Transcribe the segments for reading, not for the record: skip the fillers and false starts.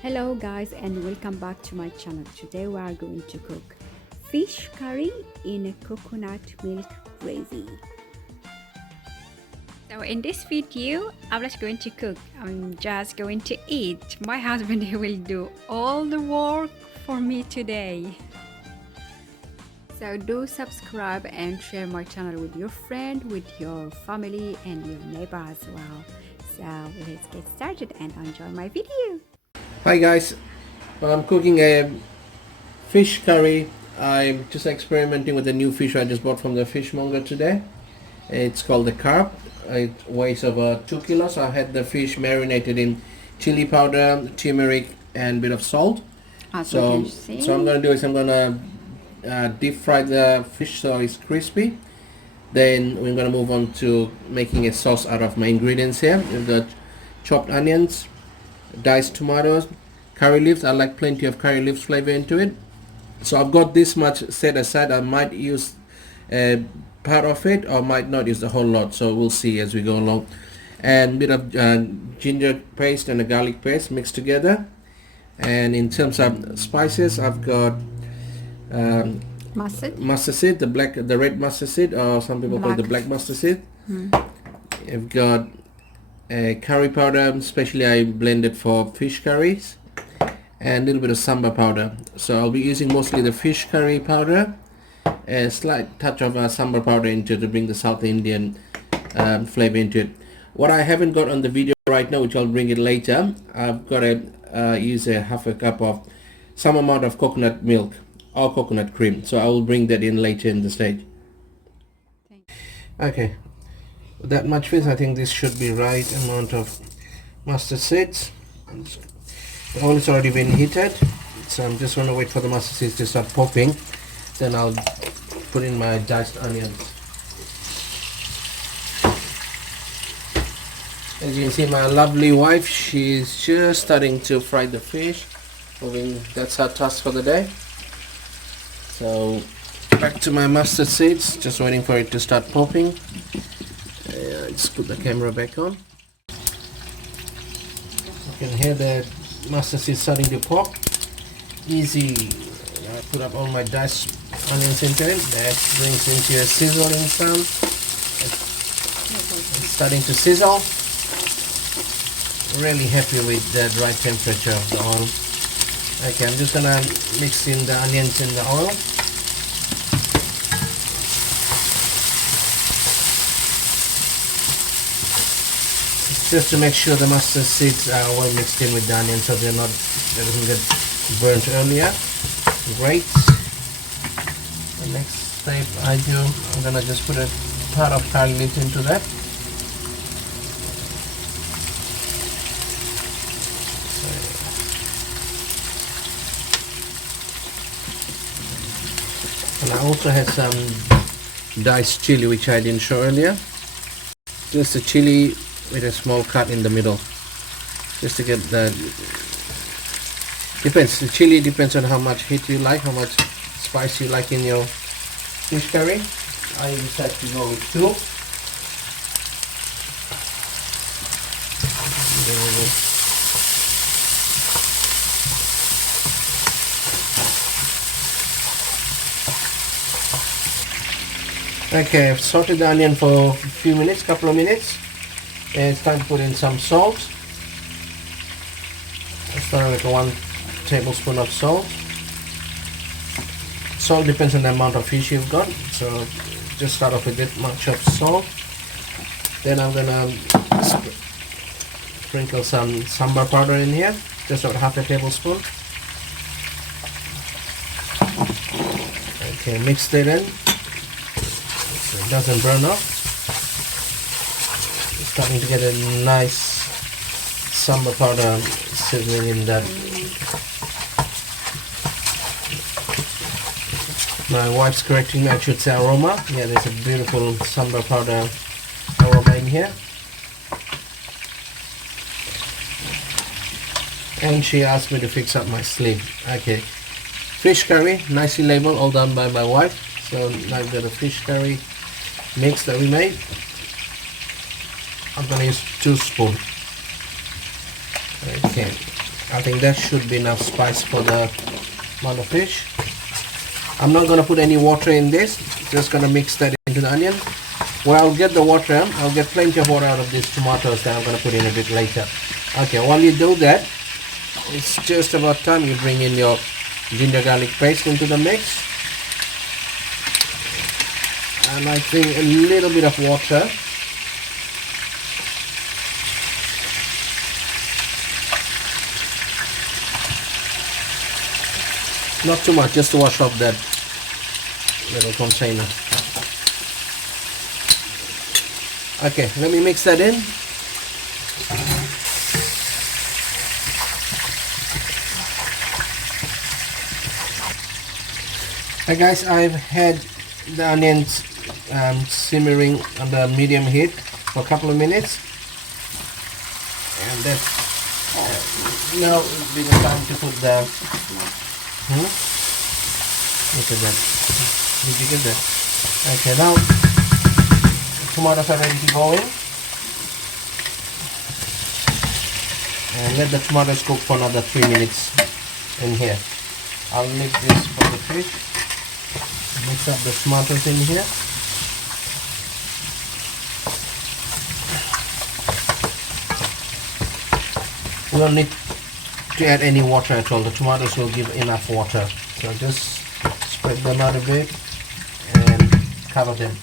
Hello guys and welcome back to my channel. Today we are going to cook fish curry in a coconut milk gravy. So in this video I'm not going to cook, I'm just going to eat. My husband will do all the work for me today. So do subscribe and share my channel with your friend, with your family and your neighbor as well. So let's get started and enjoy my video. Hi guys, I'm cooking a fish curry. I'm just experimenting with a new fish I just bought from the fishmonger today. It's called the carp. It weighs over 2 kilos. I had the fish marinated in chili powder, turmeric and a bit of salt. So I'm going to do is I'm going to deep fry the fish so it's crispy. Then we're going to move on to making a sauce out of my ingredients here. We've got chopped onions, diced tomatoes, curry leaves. I like plenty of curry leaves flavor into it, so I've got this much set aside. I might use part of it or might not use the whole lot, so we'll see as we go along. And a bit of ginger paste and a garlic paste mixed together. And in terms of spices, I've got mustard seed, the red mustard seed, or some people call it the black mustard seed. I've got curry powder, especially I blended for fish curries, and a little bit of sambar powder. So I'll be using mostly the fish curry powder, a slight touch of sambar powder into to bring the South Indian flavor into it. What I haven't got on the video right now, which I'll bring it later, I've got to use a half a cup of some amount of coconut milk or coconut cream, so I will bring that in later in the stage. Okay, with that much fish, I think this should be right amount of mustard seeds. The oil has already been heated, so I'm just going to wait for the mustard seeds to start popping. Then I'll put in my diced onions. As you can see, my lovely wife, she's just starting to fry the fish. That's her task for the day. So back to my mustard seeds, just waiting for it to start popping. Let's put the camera back on. You can hear the mustard seeds starting to pop. Easy. I put up all my diced onions into it. That brings into a sizzling sound. It's starting to sizzle. Really happy with the right temperature of the oil. Okay, I'm just gonna mix in the onions in the oil. Just to make sure the mustard seeds are well mixed in with the onions, so they doesn't get burnt earlier. Great. The next step I do, I'm gonna just put a part of curry leaf into that. And I also had some diced chili which I didn't show earlier. Just a chili with a small cut in the middle, just to get the the chili depends on how much heat you like, how much spice you like in your fish curry. I decided to go with 2. Okay, I've sauteed the onion for a few minutes, couple of minutes. And it's time to put in some salt. I'll start with 1 tablespoon of salt. Salt depends on the amount of fish you've got, so just start off with that much of salt. Then I'm gonna sprinkle some sambar powder in here, just about half a tablespoon. Okay, mix it in so it doesn't burn off. Starting to get a nice sambar powder sizzling in that. My wife's correcting me, I should say aroma. Yeah, there's a beautiful sambar powder aroma in here. And she asked me to fix up my sleeve. Okay, fish curry, nicely labeled, all done by my wife. So now I've got a fish curry mix that we made. I'm going to use 2 spoons. Okay, I think that should be enough spice for the amount of fish. I'm not going to put any water in this, just going to mix that into the onion. Well, I'll get the water, I'll get plenty of water out of these tomatoes that I'm going to put in a bit later. Okay, while you do that, it's just about time you bring in your ginger garlic paste into the mix. And I think a little bit of water. Not too much, just to wash off that little container. Okay, let me mix that in. Hi guys, I've had the onions simmering on the medium heat for a couple of minutes, and then now will be the time to put the look at that. Did you get that? Okay, now the tomatoes are ready to go in, and let the tomatoes cook for another 3 minutes in here. I'll leave this for the fish. Mix up the tomatoes in here. We don't need to add any water at all. The tomatoes will give enough water. So just spread them out a bit and cover them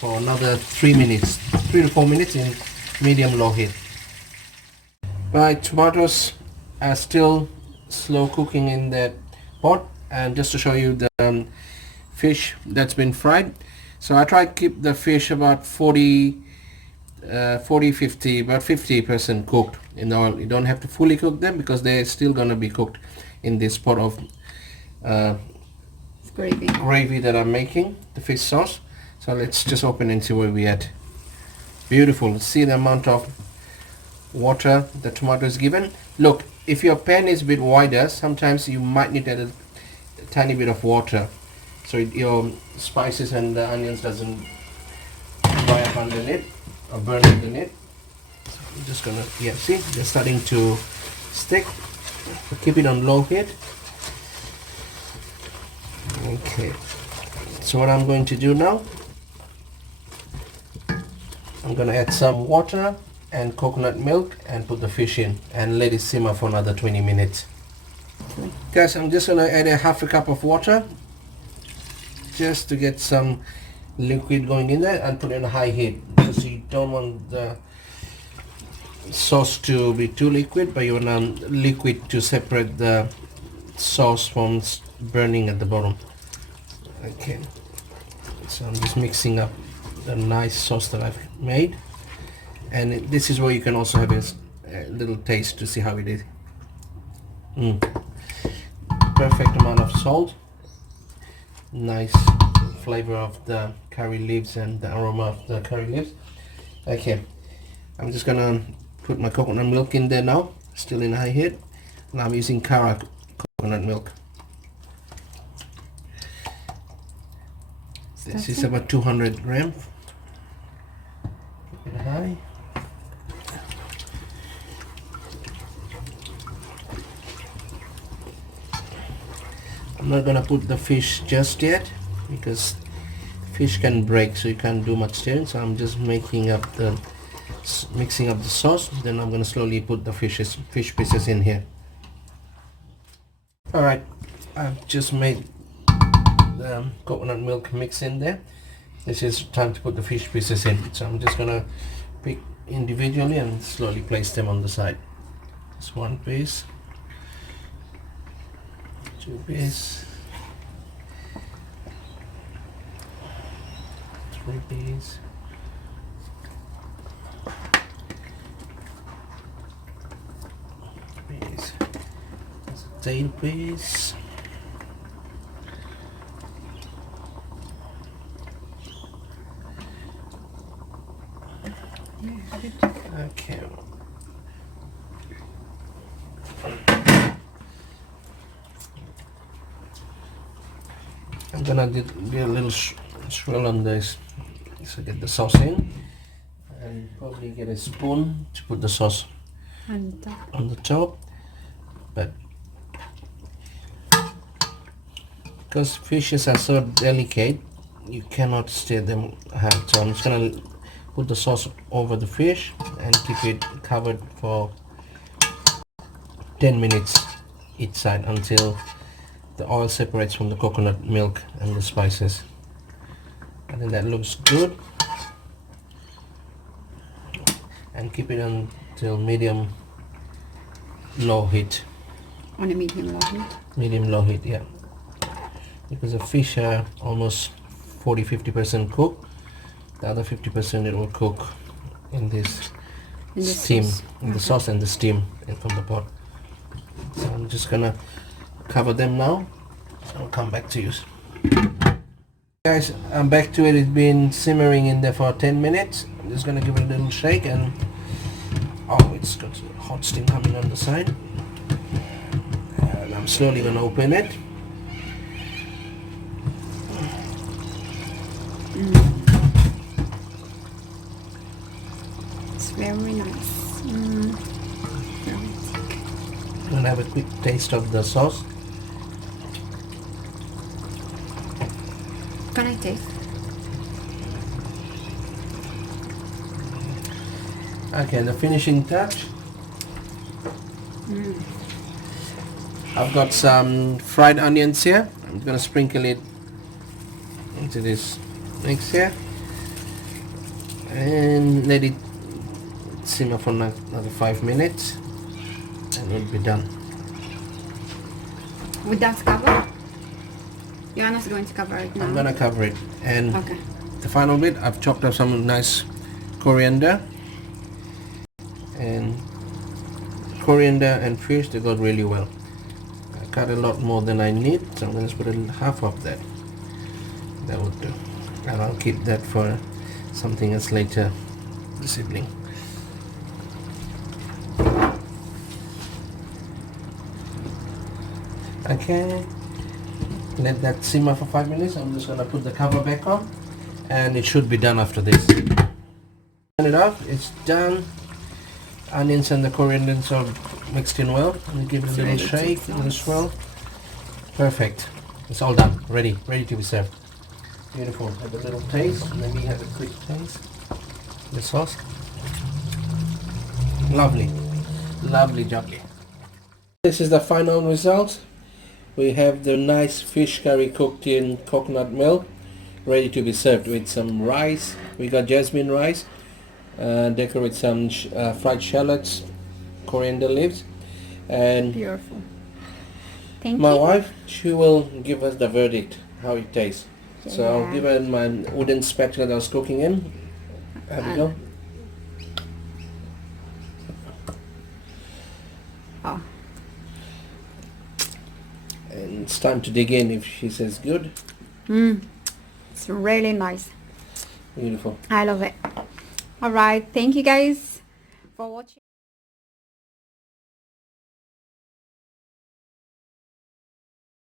for another 3 minutes, 3 to 4 minutes in medium-low heat. My tomatoes are still slow cooking in that pot, and just to show you the fish that's been fried. So I try to keep the fish about 50, about 50% cooked in the oil. You don't have to fully cook them because they're still gonna be cooked in this pot of gravy that I'm making, the fish sauce. So let's just open and see where we at. Beautiful. See the amount of water the tomato is given. Look, if your pan is a bit wider, sometimes you might need a tiny bit of water, so your spices and the onions doesn't dry up underneath or burn underneath. So I'm just gonna, yeah, see, they're starting to stick. So keep it on low heat. Okay, so what I'm going to do now, I'm gonna add some water and coconut milk and put the fish in and let it simmer for another 20 minutes. Guys, I'm just gonna add a half a cup of water just to get some liquid going in there and put it on high heat, because you don't want the sauce to be too liquid, but you want liquid to separate the sauce from burning at the bottom. Okay, so I'm just mixing up the nice sauce that I've made, and this is where you can also have a little taste to see how it is. Perfect amount of salt, nice flavor of the curry leaves and the aroma of the curry leaves. Okay, I'm just gonna put my coconut milk in there now, still in high heat, and I'm using Cara coconut milk. This is about 200 grams. Keep it high. I'm not gonna put the fish just yet because fish can break, so you can't do much stirring. So I'm just mixing up the sauce. Then I'm gonna slowly put the fish pieces in here. All right, I've just made the coconut milk mix in there. This is time to put the fish pieces in. So I'm just gonna pick individually and slowly place them on the side. Just one piece. 2 pieces, 3 pieces, 3 pieces, tail piece, okay. I'm gonna do a little swirl on this, so get the sauce in, and probably get a spoon to put the sauce on the top. but because fishes are so delicate, you cannot stir them hard. So I'm just gonna put the sauce over the fish and keep it covered for 10 minutes each side until the oil separates from the coconut milk and the spices. I think that looks good. And keep it until medium low heat. On a medium low heat. Medium low heat, yeah. Because the fish are almost 40-50% cooked. The other 50% it will cook in this steam, sauce. in the sauce and the steam from the pot. So I'm just gonna cover them now. I'll come back to you. Guys, I'm back to it. It's been simmering in there for 10 minutes. I'm just gonna give it a little shake and oh, it's got hot steam coming on the side. And I'm slowly gonna open it. It's very nice. Very thick. I'm gonna have a quick taste of the sauce. Can I taste? Okay, the finishing touch. I've got some fried onions here. I'm gonna sprinkle it into this mix here and let it simmer for another 5 minutes and it'll be done. With that cover? You're not going to cover it now? I'm gonna cover it, and okay. the final bit, I've chopped up some nice coriander, and fish, they got really well. I cut a lot more than I need, so I'm going to put half of that. That would do, and I'll keep that for something else later this evening. Okay, let that simmer for 5 minutes. I'm just going to put the cover back on and it should be done after this. Turn it off, it's done. Onions and the coriander are mixed in well. And give it a little shake, a little swirl. Perfect. It's all done. Ready to be served. Beautiful. Have a little taste. Let me have a quick taste. The sauce. Lovely. Lovely jubbly. This is the final result. We have the nice fish curry cooked in coconut milk, ready to be served with some rice. We got jasmine rice. Decorate some fried shallots, coriander leaves, and beautiful. Thank my you. wife, she will give us the verdict how it tastes. Yeah. So I'll give her my wooden spatula that I was cooking in. Have we go. Oh. And it's time to dig in if she says good. It's really nice. Beautiful. I love it. All right, thank you guys for watching.